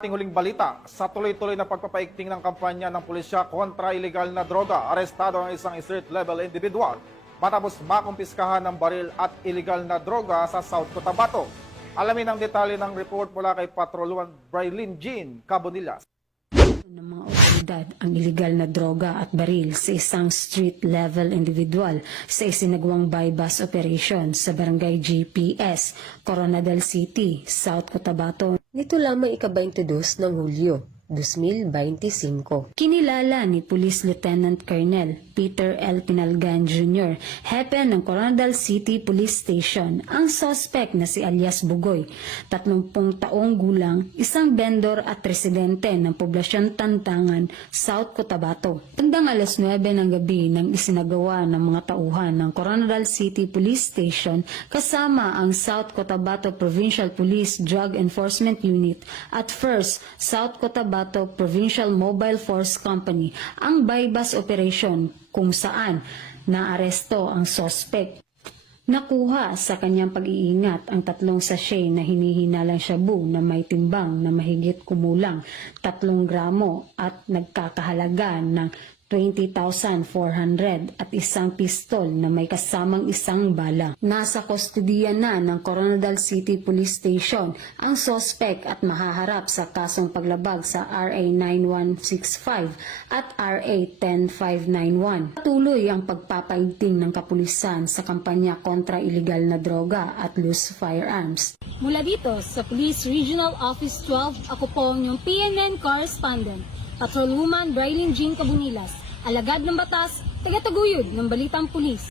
Ating huling balita, sa tuloy-tuloy na pagpapaigting ng kampanya ng pulisya kontra ilegal na droga, arestado ang isang street-level individual matapos makumpiskahan ng baril at ilegal na droga sa South Cotabato. Alamin ang detalye ng report mula kay Patrol 1 Braylin Jean Cabonillas. Ng mga otoridad ang ilegal na droga at baril sa isang street-level individual sa isinagawang buy-bust operation sa Barangay GPS, Coronadal City, South Cotabato. Nito lamang ika-22 ng Hulyo, 2025. Kinilala ni Police Lieutenant Colonel Peter L. Pinalgan Jr., hepe ng Coronadal City Police Station, ang suspect na si alias Bugoy, 30 taong gulang, isang vendor at residente ng poblasyon Tantangan, South Cotabato. Bandang alas 9 ng gabi nang isinagawa ng mga tauhan ng Coronadal City Police Station kasama ang South Cotabato Provincial Police Drug Enforcement Unit at 1st South Cotabato Provincial Mobile Force Company ang buy-bust operation kung saan naaresto ang suspect. Nakuha sa kanyang pag-iingat ang 3 sachet na hinihinalang shabu na may timbang na mahigit kumulang 3 gramo at nagkakahalaga ng 20,400 at isang pistol na may kasamang isang bala. Nasa kustodiya na ng Coronadal City Police Station ang suspect at mahaharap sa kasong paglabag sa RA 9165 at RA 10591. Patuloy ang pagpapaigting ng kapulisan sa kampanya kontra ilegal na droga at loose firearms. Mula dito sa Police Regional Office 12, ako po ang inyong PNN correspondent, Patrolwoman Braylin Jean Cabonillas, alagad ng batas, taga-taguyod ng Balitang Pulis.